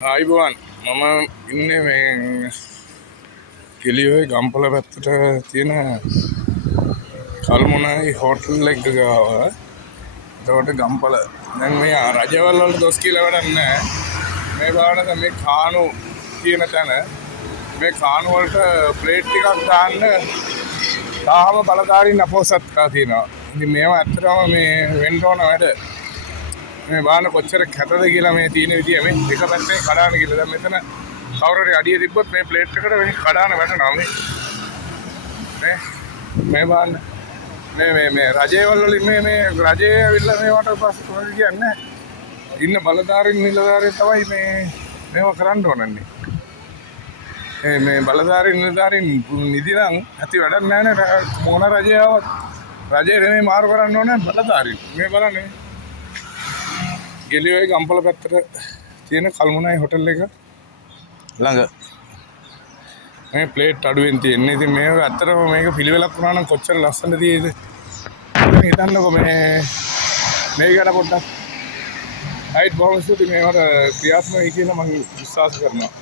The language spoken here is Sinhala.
ආයිබෝවන් මම ඉන්නේ මේ කෙලියෝයි ගම්පල පැත්තට තියෙන කල්මුණයි හෝටල් එක ගාව. එතකොට ගම්පල දැන් මේ රජවල් වලට දොස් කියලා වැඩක් නැහැ. මේ බලන්න මේ කානු කියන තැන මේ කානු වලට ප්ලේට් ටිකක් දාන්න තාම බලධාරීන් අපොසත්කා තියෙනවා. ඉතින් මේවා ඇත්තටම මේ වෙන්න ඕන වැඩ. මේ බාන කොච්චර කැතද කියලා මේ තියෙන විදිය මේ එක පැත්තේ කඩාන කියලා. දැන් මෙතන කවුරු හරි අඩිය තිබ්බොත් මේ ප්ලේට් එකට මේ කඩාන වැටෙනවා මේ බාන මේ රජේවල් වලින් මේ රජේ ඇවිල්ලා මේවට පස්සේ කියන්නේ ඉන්න බලධාරීන් නිලධාරීන් තමයි මේවා කරන්න ඕනන්නේ. මේ බලධාරීන් නිලධාරීන් නිදි නම් ඇති වැඩක් නැහැ නේ. මොන රජයාවත් රජේ නෙමෙයි මාරු කරන්න ඕනේ බලධාරීන්. මේ බලන්නේ ගෙලියෝයි ගම්පල පැත්තට තියෙන කල්මුණයි හෝටල් එක ළඟ මේ ප්ලේට් අඩුවෙන් තියෙන්නේ. ඉතින් මේක ඇත්තටම මේක පිළිවෙලක් වුණා නම් කොච්චර ලස්සනද තියෙයිද හිතන්නකෝ. මේ ගැන පොඩ්ඩක් හයිට් බොහොම ස්තුතියි මේවට ක්‍රියාත්මක වෙයි කියලා මම විශ්වාස කරනවා.